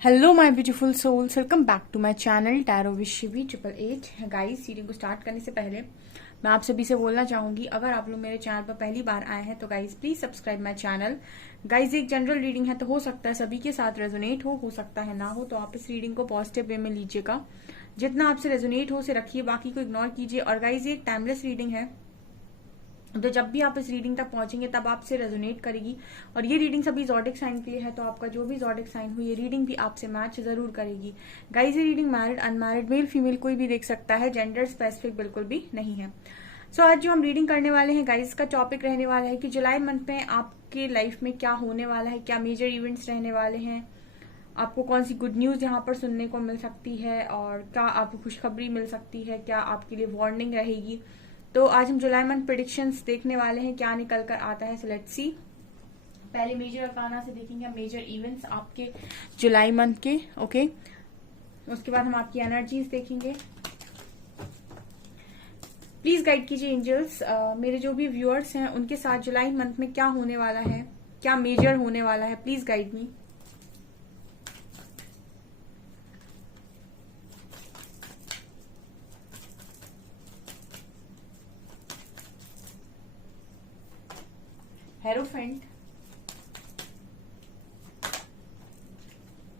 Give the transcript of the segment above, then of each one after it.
Hello my beautiful souls, welcome back to my channel tarot with Shivi 888। Guys, reading को start करने से पहले मैं आप सभी से बोलना चाहूंगी, अगर आप लोग मेरे चैनल पर पहली बार आए हैं तो guys please subscribe my channel. Guys, एक जनरल रीडिंग है तो हो सकता है सभी के साथ रेजोनेट हो सकता है ना हो, तो आप इस रीडिंग को पॉजिटिव वे में लीजिएगा। जितना आपसे रेजोनेट हो उसे रखिए, बाकी को इग्नोर कीजिए। और गाइस, ये एक टाइमलेस रीडिंग है, तो जब भी आप इस रीडिंग तक पहुंचेंगे तब आपसे रेजोनेट करेगी। और ये रीडिंग सभी जॉडिक साइन के लिए है, तो आपका जो भी जॉडिक साइन हो ये रीडिंग भी आपसे मैच जरूर करेगी। गाइस, ये reading married unmarried male female कोई भी देख सकता है, जेंडर स्पेसिफिक बिल्कुल भी नहीं है। सो आज जो हम रीडिंग करने वाले हैं गाइस, का टॉपिक रहने वाला है कि जुलाई मंथ में आपके लाइफ में क्या होने वाला है, क्या मेजर इवेंट्स रहने वाले हैं, आपको कौन सी गुड न्यूज यहाँ पर सुनने को मिल सकती है, और क्या आपको खुशखबरी मिल सकती है, क्या आपके लिए वार्निंग रहेगी। तो आज हम जुलाई मंथ प्रिडिक्शंस देखने वाले हैं, क्या निकल कर आता है। So let's see. पहले मेजर अरकाना से देखेंगे मेजर इवेंट्स आपके जुलाई मंथ के। ओके, उसके बाद हम आपकी एनर्जीज देखेंगे। प्लीज गाइड कीजिए एंजल्स, मेरे जो भी व्यूअर्स हैं उनके साथ जुलाई मंथ में क्या होने वाला है, क्या मेजर होने वाला है। Please guide me. Hierophant,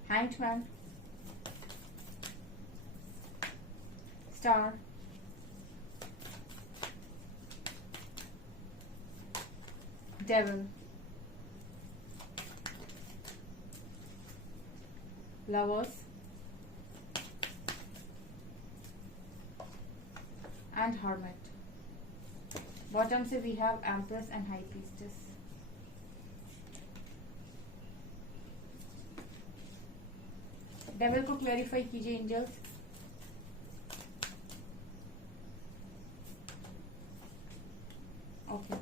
Hanged Man, Star, Devil, Lovers, and Hermit. Bottom से we have Empress and High Priestess. Devil को क्लैरिफाई कीजिए एंजल्स। ओके,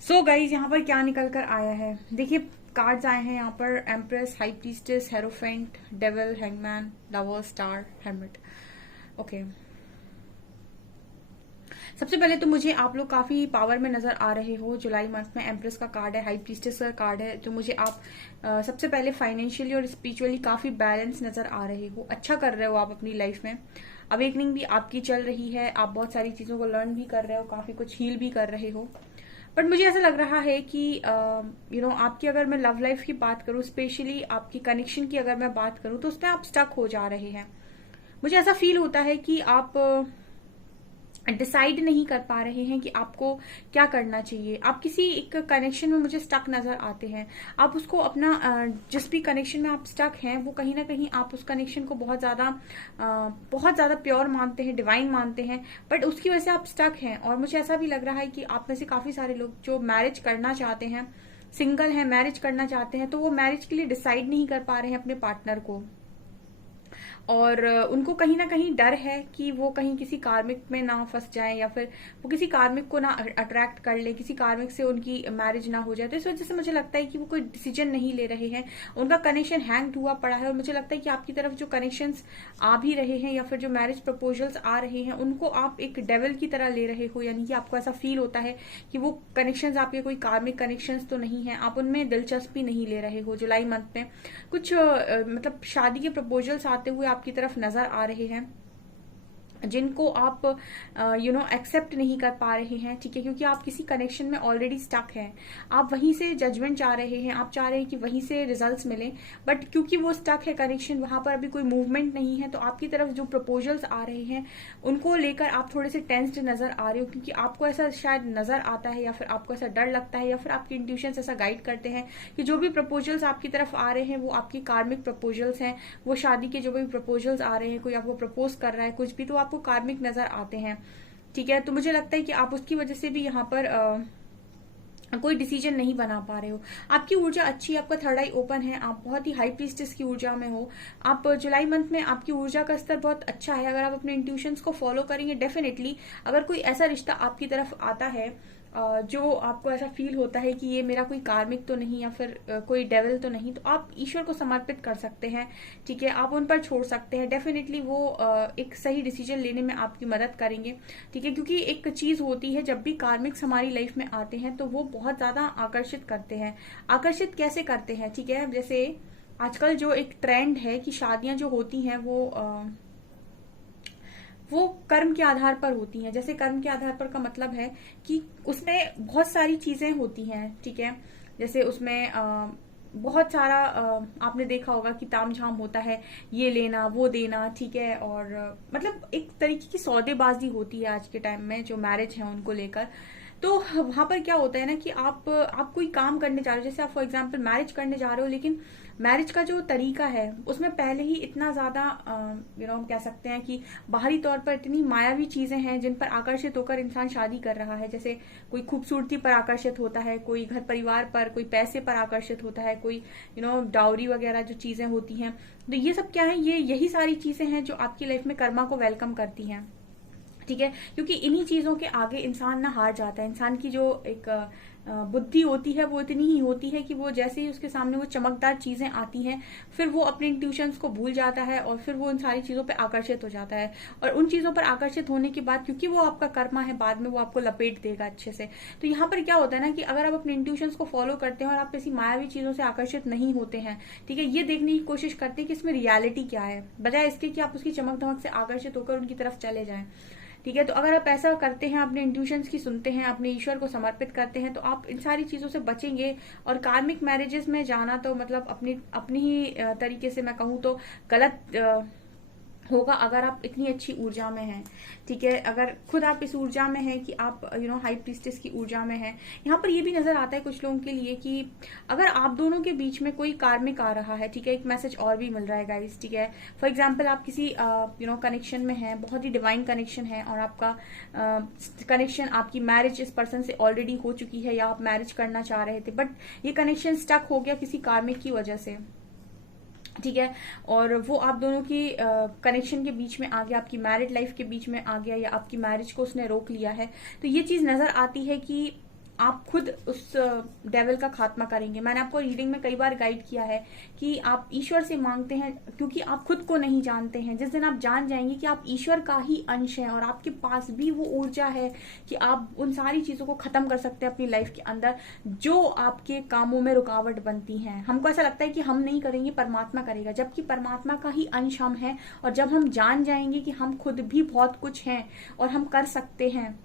सो गाइज यहाँ पर क्या निकल कर आया है, देखिए कार्ड्स आए हैं यहाँ पर। Empress, high priestess, hierophant, devil, hangman, lover, star, hermit. Okay, सबसे पहले तो मुझे आप लोग काफी पावर में नजर आ रहे हो जुलाई मंथ में। एम्प्रेस का कार्ड है, हाई प्रीस्टेस का कार्ड है, तो मुझे आप सबसे पहले फाइनेंशियली और स्पिरिचुअली काफी बैलेंस नजर आ रहे हो। अच्छा कर रहे हो आप अपनी लाइफ में। अवेकनिंग भी आपकी चल रही है, आप बहुत सारी चीजों को लर्न भी कर रहे हो, काफी कुछ हील भी कर रहे हो। बट मुझे ऐसा लग रहा है कि आपकी अगर मैं लव लाइफ की बात करूं, स्पेशली आपकी कनेक्शन की अगर मैं बात करूं, तो उसमें आप स्टक हो जा रहे हैं। मुझे ऐसा फील होता है कि आप डिसाइड नहीं कर पा रहे हैं कि आपको क्या करना चाहिए। आप किसी एक कनेक्शन में मुझे स्टक नजर आते हैं। आप उसको अपना जिस भी कनेक्शन में आप स्टक हैं, वो कहीं ना कहीं आप उस कनेक्शन को बहुत ज्यादा प्योर मानते हैं, डिवाइन मानते हैं, बट उसकी वजह से आप स्टक हैं। और मुझे ऐसा भी लग रहा है कि आप में से काफी सारे लोग जो मैरिज करना चाहते हैं, सिंगल हैं, मैरिज करना चाहते हैं, तो वो मैरिज के लिए डिसाइड नहीं कर पा रहे हैं अपने पार्टनर को। और उनको कहीं ना कहीं डर है कि वो कहीं किसी कार्मिक में ना फंस जाए, या फिर वो किसी कार्मिक को ना अट्रैक्ट कर ले, किसी कार्मिक से उनकी मैरिज ना हो जाए। तो इस वजह से मुझे लगता है कि वो कोई डिसीजन नहीं ले रहे हैं, उनका कनेक्शन हैंग हुआ पड़ा है। और मुझे लगता है कि आपकी तरफ जो कनेक्शंस आ भी रहे हैं या फिर जो मैरिज प्रपोजल्स आ रहे हैं, उनको आप एक डेविल की तरह ले रहे हो। यानी कि आपको ऐसा फील होता है कि वो कनेक्शंस आपके कोई कार्मिक कनेक्शंस तो नहीं है, आप उनमें दिलचस्पी नहीं ले रहे हो। जुलाई मंथ में कुछ मतलब शादी के प्रपोजल्स आते हुए आपकी तरफ नजर आ रहे हैं, जिनको आप एक्सेप्ट नहीं कर पा रहे हैं, ठीक है, क्योंकि आप किसी कनेक्शन में ऑलरेडी स्टक हैं। आप वहीं से जजमेंट चाह रहे हैं, आप चाह रहे हैं कि वहीं से रिजल्ट्स मिलें, बट क्योंकि वो स्टक है कनेक्शन, वहां पर अभी कोई मूवमेंट नहीं है। तो आपकी तरफ जो प्रपोजल्स आ रहे हैं उनको लेकर आप थोड़े से टेंस्ड नजर आ रहे हो, क्योंकि आपको ऐसा शायद नजर आता है, या फिर आपको ऐसा डर लगता है, या फिर आपके इंट्यूशंस ऐसा गाइड करते हैं कि जो भी प्रपोजल्स आपकी तरफ आ रहे हैं वो आपकी कार्मिक प्रपोजल्स हैं। वो शादी के जो भी प्रपोजल्स आ रहे हैं, कोई आपको प्रपोज कर रहा है कुछ भी, तो आपको कार्मिक नजर आते हैं, ठीक है। तो मुझे लगता है कि आप उसकी वजह से भी यहाँ पर कोई डिसीजन नहीं बना पा रहे हो। आपकी ऊर्जा अच्छी है, आपका थर्ड आई ओपन है, आप बहुत ही हाई प्रीस्टेस की ऊर्जा में हो। आप जुलाई मंथ में आपकी ऊर्जा का स्तर बहुत अच्छा है। अगर आप अपने इंट्यूशंस को फॉलो करेंगे, डेफिनेटली अगर कोई ऐसा रिश्ता आपकी तरफ आता है जो आपको ऐसा फील होता है कि ये मेरा कोई कार्मिक तो नहीं या फिर कोई डेविल तो नहीं, तो आप ईश्वर को समर्पित कर सकते हैं। ठीक है, आप उन पर छोड़ सकते हैं। डेफिनेटली वो एक सही डिसीजन लेने में आपकी मदद करेंगे। ठीक है, क्योंकि एक चीज होती है, जब भी कार्मिक्स हमारी लाइफ में आते हैं तो वो बहुत ज्यादा आकर्षित करते हैं। आकर्षित कैसे करते हैं? ठीक है, जैसे आजकल जो एक ट्रेंड है कि शादियां जो होती हैं वो कर्म के आधार पर होती हैं। जैसे कर्म के आधार पर का मतलब है कि उसमें बहुत सारी चीजें होती हैं। ठीक है, जैसे उसमें बहुत सारा आपने देखा होगा कि तामझाम होता है, ये लेना वो देना। ठीक है, और मतलब एक तरीके की सौदेबाजी होती है आज के टाइम में जो मैरिज है उनको लेकर। तो वहां पर क्या होता है ना कि आप कोई काम करने जा रहे हो, जैसे आप फॉर एग्जांपल मैरिज करने जा रहे हो, लेकिन मैरिज का जो तरीका है उसमें पहले ही इतना ज्यादा हम कह सकते हैं कि बाहरी तौर पर इतनी मायावी चीजें हैं जिन पर आकर्षित होकर इंसान शादी कर रहा है। जैसे कोई खूबसूरती पर आकर्षित होता है, कोई घर परिवार पर, कोई पैसे पर आकर्षित होता है, कोई डाउरी वगैरह जो चीजें होती हैं। तो ये सब क्या है? ये यही सारी चीजें हैं जो आपकी लाइफ में कर्मा को वेलकम करती हैं। ठीक है, क्योंकि इन्हीं चीजों के आगे इंसान ना हार जाता है। इंसान की जो एक बुद्धि होती है वो इतनी ही होती है कि वो जैसे ही उसके सामने वो चमकदार चीजें आती हैं, फिर वो अपने इंट्यूशंस को भूल जाता है और फिर वो उन सारी चीजों पे आकर्षित हो जाता है। और उन चीजों पर आकर्षित होने के बाद, क्योंकि वो आपका कर्मा है, बाद में वो आपको लपेट देगा अच्छे से। तो यहाँ पर क्या होता है ना कि अगर आप अपने इंट्यूशंस को फॉलो करते हैं और आप ऐसी मायावी चीजों से आकर्षित नहीं होते हैं, ठीक है, ये देखने की कोशिश करते हैं कि इसमें रियलिटी क्या है, बजाय इसके कि आप उसकी चमक धमक से आकर्षित होकर उनकी तरफ चले जाएं। ठीक है, तो अगर आप ऐसा करते हैं, अपने इंट्यूशंस की सुनते हैं, अपने ईश्वर को समर्पित करते हैं, तो आप इन सारी चीजों से बचेंगे। और कार्मिक मैरिजेस में जाना तो मतलब अपनी अपनी ही तरीके से मैं कहूँ तो गलत होगा अगर आप इतनी अच्छी ऊर्जा में हैं। ठीक है, अगर खुद आप इस ऊर्जा में हैं कि आप हाई प्रीस्टेस की ऊर्जा में हैं। यहाँ पर ये भी नजर आता है कुछ लोगों के लिए कि अगर आप दोनों के बीच में कोई कार्मिक आ रहा है, ठीक है, एक मैसेज और भी मिल रहा है गाइस। ठीक है, फॉर एग्जाम्पल आप किसी कनेक्शन में हैं, बहुत ही डिवाइन कनेक्शन है, और आपका कनेक्शन, आपकी मैरिज इस पर्सन से ऑलरेडी हो चुकी है, या आप मैरिज करना चाह रहे थे, बट ये कनेक्शन स्टक हो गया किसी कार्मिक की वजह से। ठीक है, और वो आप दोनों की कनेक्शन के बीच में आ गया, आपकी मैरिड लाइफ के बीच में आ गया, या आपकी मैरिज को उसने रोक लिया है। तो ये चीज नजर आती है कि आप खुद उस डेविल का खात्मा करेंगे। मैंने आपको रीडिंग में कई बार गाइड किया है कि आप ईश्वर से मांगते हैं क्योंकि आप खुद को नहीं जानते हैं। जिस दिन आप जान जाएंगे कि आप ईश्वर का ही अंश हैं और आपके पास भी वो ऊर्जा है कि आप उन सारी चीजों को खत्म कर सकते हैं अपनी लाइफ के अंदर जो आपके कामों में रुकावट बनती हैं। हमको ऐसा लगता है कि हम नहीं करेंगे, परमात्मा करेगा, जबकि परमात्मा का ही अंश हम हैं। और जब हम जान जाएंगे कि हम खुद भी बहुत कुछ हैं और हम कर सकते हैं,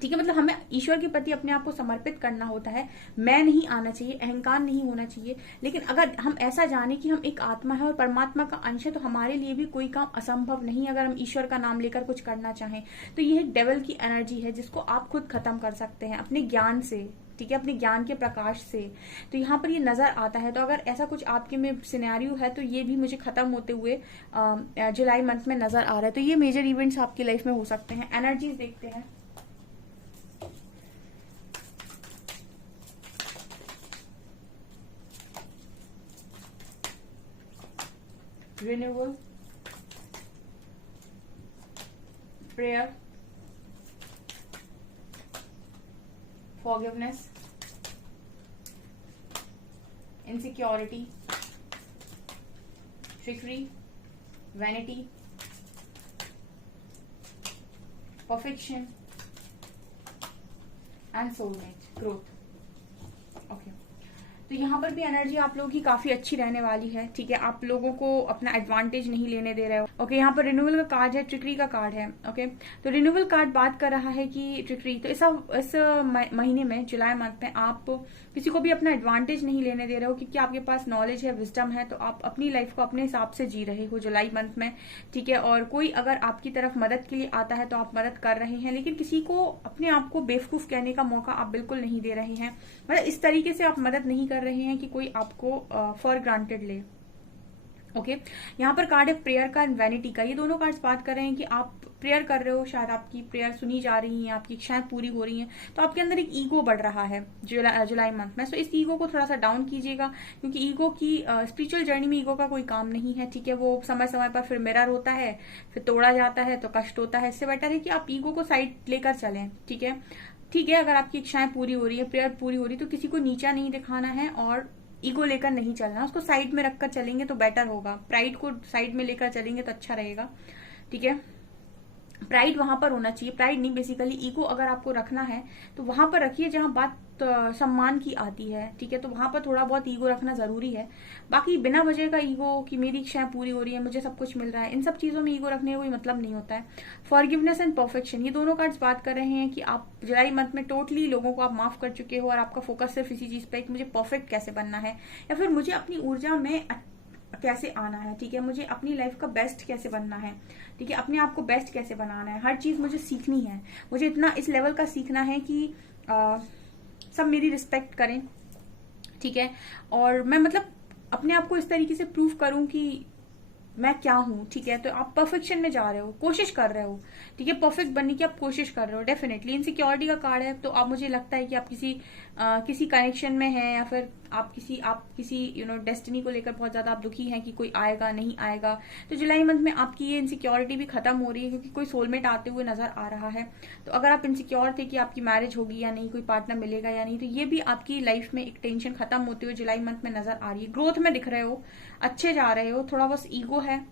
ठीक है, मतलब हमें ईश्वर के प्रति अपने आप को समर्पित करना होता है। मैं नहीं आना चाहिए, अहंकार नहीं होना चाहिए। लेकिन अगर हम ऐसा जाने कि हम एक आत्मा है और परमात्मा का अंश है, तो हमारे लिए भी कोई काम असंभव नहीं अगर हम ईश्वर का नाम लेकर कुछ करना चाहें। तो यह एक डेविल की एनर्जी है जिसको आप खुद खत्म कर सकते हैं अपने ज्ञान से। ठीक है, अपने ज्ञान के प्रकाश से। तो यहाँ पर ये नजर आता है। तो अगर ऐसा कुछ आपके में सिनेरियो है तो ये भी मुझे खत्म होते हुए जुलाई मंथ में नजर आ रहा है। तो ये मेजर इवेंट्स आपकी लाइफ में हो सकते हैं। एनर्जीज देखते हैं। renewal, prayer, forgiveness, insecurity, trickery, vanity, perfection, and soulmate, growth. Okay. तो यहाँ पर भी एनर्जी आप लोगों की काफी अच्छी रहने वाली है। ठीक है, आप लोगों को अपना एडवांटेज नहीं लेने दे रहे हो। ओके, यहाँ पर रिन्यूअल का कार्ड है, ट्रिकरी का कार्ड है। ओके, तो रिन्यूअल कार्ड बात कर रहा है कि ट्रिकरी, तो इस महीने में, जुलाई मंथ में, आप किसी को भी अपना एडवांटेज नहीं लेने दे रहे हो क्योंकि आपके पास नॉलेज है, विजडम है। तो आप अपनी लाइफ को अपने हिसाब से जी रहे हो जुलाई मंथ में। ठीक है, और कोई अगर आपकी तरफ मदद के लिए आता है तो आप मदद कर रहे हैं, लेकिन किसी को अपने आप को बेवकूफ कहने का मौका आप बिल्कुल नहीं दे रहे हैं। मतलब इस तरीके से आप मदद नहीं कर रहे हैं कि कोई आपको फॉर ग्रांटेड ले। ओके, यहाँ पर कार्ड है प्रेयर का एंड वैनिटी का। ये दोनों कार्ड्स बात कर रहे हैं कि आप प्रेयर कर रहे हो, शायद आपकी प्रेयर सुनी जा रही है, आपकी इच्छाएं पूरी हो रही हैं, तो आपके अंदर एक ईगो बढ़ रहा है जुलाई मंथ में। सो इस ईगो को थोड़ा सा डाउन कीजिएगा, क्योंकि ईगो की स्पिरिचुअल जर्नी में ईगो का कोई काम नहीं है। ठीक है, वो समय समय पर फिर मिरर होता है, फिर तोड़ा जाता है तो कष्ट होता है। इससे बेटर है कि आप ईगो को साइड लेकर चलें। ठीक है, ठीक है, अगर आपकी इच्छाएं पूरी हो रही है, प्रेयर पूरी हो रही है, तो किसी को नीचा नहीं दिखाना है और ईगो लेकर नहीं चलना, उसको साइड में रखकर चलेंगे तो बेटर होगा। प्राइड को साइड में लेकर चलेंगे तो अच्छा रहेगा। ठीक है, प्राइड वहां पर होना चाहिए, प्राइड नहीं, बेसिकली ईगो अगर आपको रखना है तो वहां पर रखिए जहां बात सम्मान की आती है। ठीक है, तो वहां पर थोड़ा बहुत ईगो रखना जरूरी है। बाकी बिना वजह का ईगो कि मेरी इच्छाएं पूरी हो रही है, मुझे सब कुछ मिल रहा है, इन सब चीजों में ईगो रखने का कोई मतलब नहीं होता है। फॉरगिवनेस एंड परफेक्शन, ये दोनों कार्ड्स बात कर रहे हैं कि आप जुलाई मंथ में टोटली लोगों को आप माफ कर चुके हो और आपका फोकस सिर्फ इसी चीज पे है कि मुझे परफेक्ट कैसे बनना है, या फिर मुझे अपनी ऊर्जा में कैसे आना है। ठीक है, मुझे अपनी लाइफ का बेस्ट कैसे बनना है। ठीक है, अपने आप को बेस्ट कैसे बनाना है, हर चीज मुझे सीखनी है। मुझे इतना इस लेवल का सीखना है कि सब मेरी रिस्पेक्ट करें। ठीक है, और मैं मतलब अपने आप को इस तरीके से प्रूव करूं कि मैं क्या हूं। ठीक है, तो आप परफेक्शन में जा रहे हो, कोशिश कर रहे हो। ठीक है, परफेक्ट बनने की आप कोशिश कर रहे हो। डेफिनेटली इनसिक्योरिटी का कार्ड है, तो आप मुझे लगता है कि आप किसी कनेक्शन में हैं, या फिर आप किसी डेस्टिनी को लेकर बहुत ज्यादा आप दुखी हैं कि कोई आएगा नहीं आएगा। तो जुलाई मंथ में आपकी ये इनसिक्योरिटी भी खत्म हो रही है, क्योंकि कोई सोलमेट आते हुए नजर आ रहा है। तो अगर आप इनसिक्योर थे कि आपकी मैरिज होगी या नहीं, कोई पार्टनर मिलेगा या नहीं, तो ये भी आपकी लाइफ में एक टेंशन खत्म होते हुए जुलाई मंथ में नजर आ रही है। ग्रोथ में दिख रहे हो, अच्छे जा रहे हो, थोड़ा बस ईगो है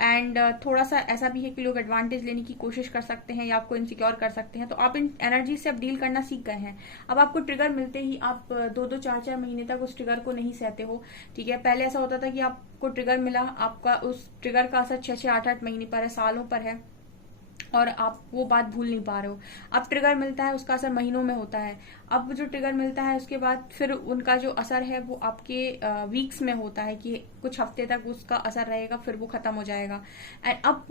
एंड थोड़ा सा ऐसा भी है कि लोग एडवांटेज लेने की कोशिश कर सकते हैं या आपको इनसिक्योर कर सकते हैं। तो आप इन एनर्जी से अब डील करना सीख गए हैं। अब आपको ट्रिगर मिलते ही आप 2-2 4-4 महीने तक उस ट्रिगर को नहीं सहते हो। ठीक है, पहले ऐसा होता था कि आपको ट्रिगर मिला, आपका उस ट्रिगर का असर 6-6 8-8 महीने पर है, सालों पर है, और आप वो बात भूल नहीं पा रहे हो। अब ट्रिगर मिलता है, उसका असर महीनों में होता है। अब जो ट्रिगर मिलता है उसके बाद फिर उनका जो असर है वो आपके वीक्स में होता है, कि कुछ हफ्ते तक उसका असर रहेगा, फिर वो खत्म हो जाएगा। एंड अब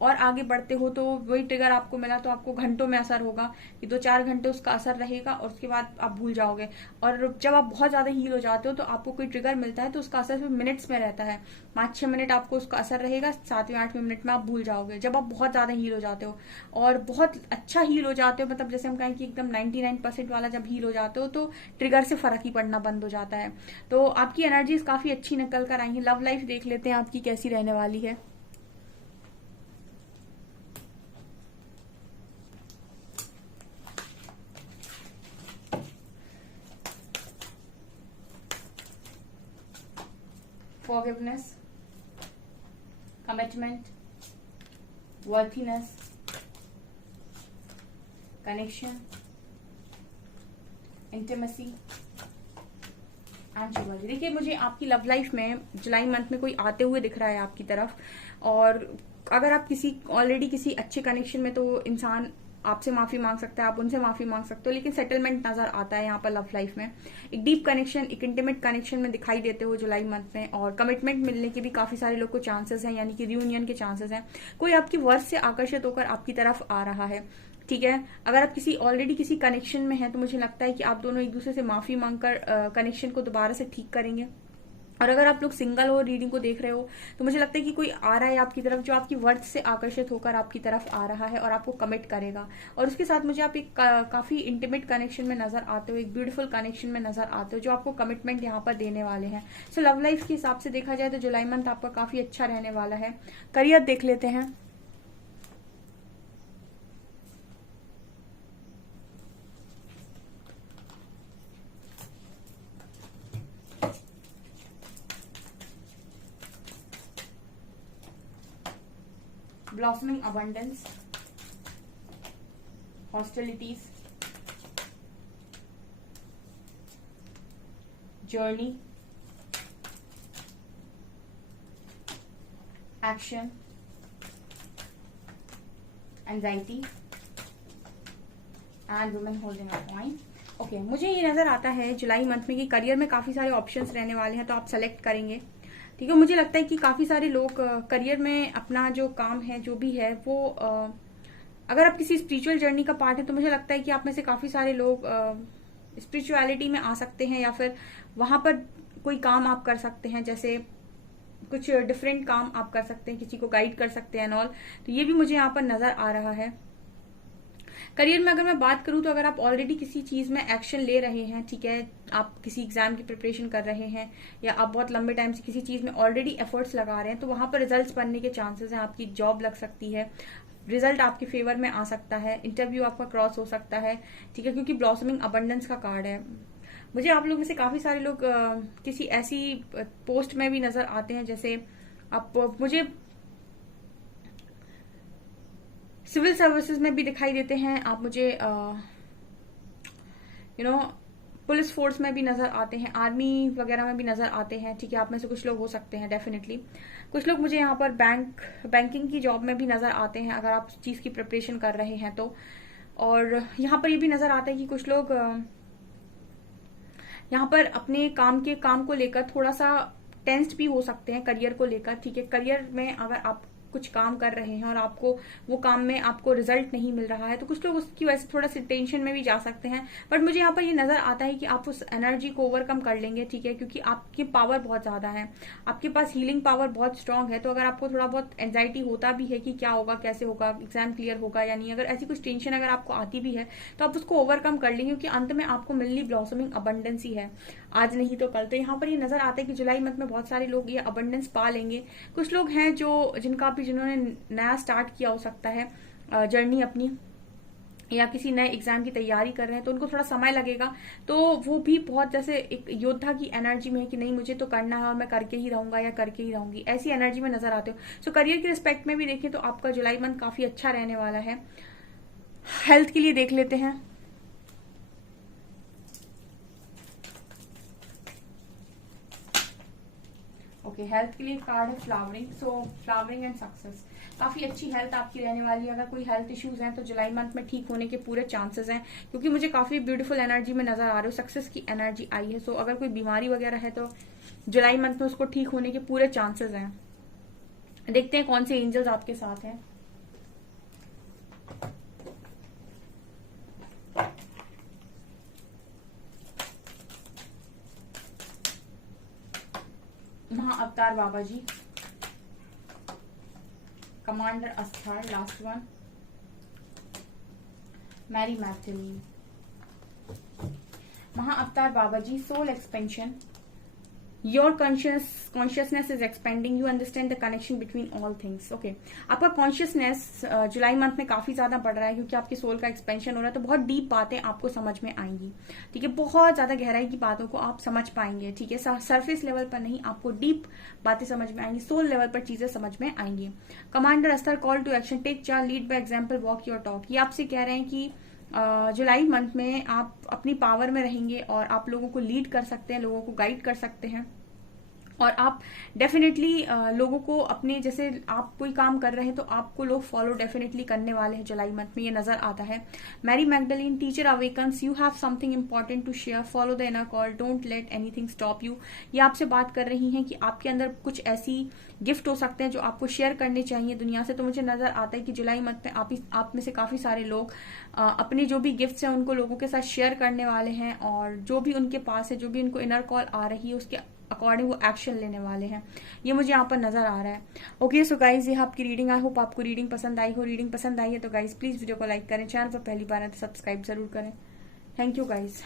और आगे बढ़ते हो तो वही ट्रिगर आपको मिला तो आपको घंटों में असर होगा, कि 2-4 घंटे उसका असर रहेगा और उसके बाद आप भूल जाओगे। और जब आप बहुत ज्यादा हील हो जाते हो तो आपको कोई ट्रिगर मिलता है तो उसका असर सिर्फ मिनट्स में रहता है। 5-6 मिनट आपको उसका असर रहेगा, 7वें 8वें मिनट में आप भूल जाओगे, जब आप बहुत ज्यादा हील हो जाते हो। और बहुत अच्छा हील हो जाते हो, मतलब जैसे हम कहें कि एकदम 99% वाला जब हील हो जाते हो तो ट्रिगर से फर्क ही पड़ना बंद हो जाता है। तो आपकी एनर्जीज काफी अच्छी निकल कर आई है। लव लाइफ देख लेते हैं आपकी कैसी रहने वाली है। Forgiveness, commitment, worthiness, connection, intimacy and chivalry। देखिए, मुझे आपकी लव लाइफ में जुलाई मंथ में कोई आते हुए दिख रहा है आपकी तरफ, और अगर आप ऑलरेडी किसी अच्छे कनेक्शन में, तो इंसान आपसे माफी मांग सकता है, आप उनसे माफी मांग सकते हो, लेकिन सेटलमेंट नजर आता है यहाँ पर लव लाइफ में। एक डीप कनेक्शन, एक इंटीमेट कनेक्शन में दिखाई देते हो जुलाई मंथ में, और कमिटमेंट मिलने के भी काफी सारे लोग को चांसेस हैं, यानी कि रियूनियन के चांसेस हैं। कोई आपकी वर्ड से आकर्षित होकर आपकी तरफ आ रहा है। ठीक है, अगर आप ऑलरेडी किसी कनेक्शन में हैं तो मुझे लगता है कि आप दोनों एक दूसरे से माफी मांगकर कनेक्शन को दोबारा से ठीक करेंगे। और अगर आप लोग सिंगल हो, रीडिंग को देख रहे हो, तो मुझे लगता है कि कोई आ रहा है आपकी तरफ जो आपकी वर्थ से आकर्षित होकर आपकी तरफ आ रहा है और आपको कमिट करेगा। और उसके साथ मुझे आप एक काफी इंटीमेट कनेक्शन में नजर आते हो, एक ब्यूटीफुल कनेक्शन में नजर आते हो, जो आपको कमिटमेंट यहाँ पर देने वाले हैं। सो लव लाइफ के हिसाब से देखा जाए तो जुलाई मंथ आपका काफी अच्छा रहने वाला है। करियर देख लेते हैं। Blossoming abundance, hostilities, journey, action, anxiety and women holding a coin। Okay, मुझे ये नजर आता है जुलाई मंथ में कि करियर में काफी सारे ऑप्शंस रहने वाले हैं, तो आप सेलेक्ट करेंगे। ठीक है, मुझे लगता है कि काफी सारे लोग करियर में अपना जो काम है, जो भी है वो, अगर आप किसी स्पिरिचुअल जर्नी का पार्ट है तो मुझे लगता है कि आप में से काफी सारे लोग स्पिरिचुअलिटी में आ सकते हैं, या फिर वहां पर कोई काम आप कर सकते हैं, जैसे कुछ डिफरेंट काम आप कर सकते हैं, किसी को गाइड कर सकते हैं एंड ऑल। तो ये भी मुझे यहाँ पर नजर आ रहा है। करियर में अगर मैं बात करूं तो अगर आप ऑलरेडी किसी चीज में एक्शन ले रहे हैं, ठीक है, आप किसी एग्जाम की प्रिपरेशन कर रहे हैं, या आप बहुत लंबे टाइम से किसी चीज में ऑलरेडी एफर्ट्स लगा रहे हैं, तो वहां पर रिजल्ट्स बनने के चांसेस हैं, आपकी जॉब लग सकती है, रिजल्ट आपके फेवर में आ सकता है, इंटरव्यू आपका क्रॉस हो सकता है, ठीक है, क्योंकि ब्लॉसमिंग अबंडेंस का कार्ड है। मुझे आप लोगों में से काफी सारे लोग किसी ऐसी पोस्ट में भी नजर आते हैं, जैसे आप मुझे सिविल सर्विसेज में भी दिखाई देते हैं, आप मुझे पुलिस फोर्स में भी नजर आते हैं, आर्मी वगैरह में भी नजर आते हैं, ठीक है, आप में से कुछ लोग हो सकते हैं डेफिनेटली। कुछ लोग मुझे यहाँ पर बैंकिंग की जॉब में भी नजर आते हैं, अगर आप चीज की प्रिपरेशन कर रहे हैं तो। और यहाँ पर ये भी नजर आता है कि कुछ लोग यहाँ पर अपने काम को लेकर थोड़ा सा टेंस्ड भी हो सकते हैं, करियर को लेकर, ठीक है। करियर में अगर आप कुछ काम कर रहे हैं और आपको वो काम में आपको रिजल्ट नहीं मिल रहा है, तो कुछ लोग उसकी वजह से थोड़ा सा टेंशन में भी जा सकते हैं। बट मुझे यहाँ पर ये नजर आता है कि आप उस एनर्जी को ओवरकम कर लेंगे, ठीक है, क्योंकि आपकी पावर बहुत ज्यादा है, आपके पास हीलिंग पावर बहुत स्ट्रांग है। तो अगर आपको थोड़ा बहुत एंजाइटी होता भी है कि क्या होगा, कैसे होगा, एग्जाम क्लियर होगा या नहीं, अगर ऐसी कुछ टेंशन अगर आपको आती भी है तो आप उसको ओवरकम कर लेंगे, क्योंकि अंत में आपको मिलनी ब्लॉसमिंग अबंडेंस ही है, आज नहीं तो कल। तो यहाँ पर ये नजर आता है कि जुलाई मंथ में बहुत सारे लोग ये अबंडेंस पा लेंगे। कुछ लोग हैं जिन्होंने नया स्टार्ट किया हो सकता है जर्नी अपनी, या किसी नए एग्जाम की तैयारी कर रहे हैं, तो उनको थोड़ा समय लगेगा। तो वो भी बहुत जैसे एक योद्धा की एनर्जी में है कि नहीं मुझे तो करना है और मैं करके ही रहूंगा या करके ही रहूंगी, ऐसी एनर्जी में नजर आते हो। सो करियर के रिस्पेक्ट में भी देखें तो आपका जुलाई मंथ काफी अच्छा रहने वाला है। हेल्थ के लिए देख लेते हैं। ओके, हेल्थ के लिए कार्ड है flowering. So flowering and success, काफी अच्छी हेल्थ आपकी रहने वाली है। अगर कोई हेल्थ इश्यूज हैं तो जुलाई मंथ में ठीक होने के पूरे चांसेस हैं, क्योंकि मुझे काफी ब्यूटीफुल एनर्जी में नजर आ रहे हो, सक्सेस की एनर्जी आई है। सो अगर कोई बीमारी वगैरह है तो जुलाई मंथ में उसको ठीक होने के पूरे चांसेस हैं। देखते हैं कौन से एंजल्स आपके साथ हैं। Mahavatar Baba ji, commander Ashtar, last one, Mary Magdalene. Mahavatar Baba ji, soul expansion, your consciousness is expanding, you understand the connection between all things. Okay, आपका कॉन्शियसनेस जुलाई मंथ में काफी ज्यादा बढ़ रहा है, क्योंकि आपके सोल का एक्सपेंशन हो रहा है। तो बहुत डीप बातें आपको समझ में आएंगी, ठीक है, बहुत ज्यादा गहराई की बातों को आप समझ पाएंगे, ठीक है, सरफेस लेवल पर नहीं, आपको डीप बातें समझ में आएंगी, सोल लेवल पर चीजें समझ में आएंगी। Commander Ashtar, call to action, take charge, lead by example, walk your talk. ये आपसे कह रहे हैं कि जुलाई मंथ में आप अपनी पावर में रहेंगे और आप लोगों को लीड कर सकते हैं, लोगों को गाइड कर सकते हैं, और आप डेफिनेटली लोगों को अपने, जैसे आप कोई काम कर रहे हैं तो आपको लोग फॉलो डेफिनेटली करने वाले हैं जुलाई मंथ में, ये नजर आता है। Mary Magdalene, teacher awakens, you have something important to share, follow the inner call, don't let anything stop you. ये आपसे बात कर रही हैं कि आपके अंदर कुछ ऐसी गिफ्ट हो सकते हैं जो आपको शेयर करने चाहिए दुनिया से। तो मुझे नजर आता है कि जुलाई मंथ में आप में से काफी सारे लोग अपने जो भी गिफ्ट्स हैं उनको लोगों के साथ शेयर करने वाले हैं, और जो भी उनके पास है, जो भी उनको इनर कॉल आ रही है उसके अकॉर्डिंग वो एक्शन लेने वाले हैं, ये मुझे यहाँ पर नजर आ रहा है। ओके, सो गाइज ये आपकी रीडिंग, आई होप आपको रीडिंग पसंद आई हो। रीडिंग पसंद आई है तो गाइज प्लीज वीडियो को लाइक करें, चैनल पर पहली बार है तो सब्सक्राइब जरूर करें। Thank you guys.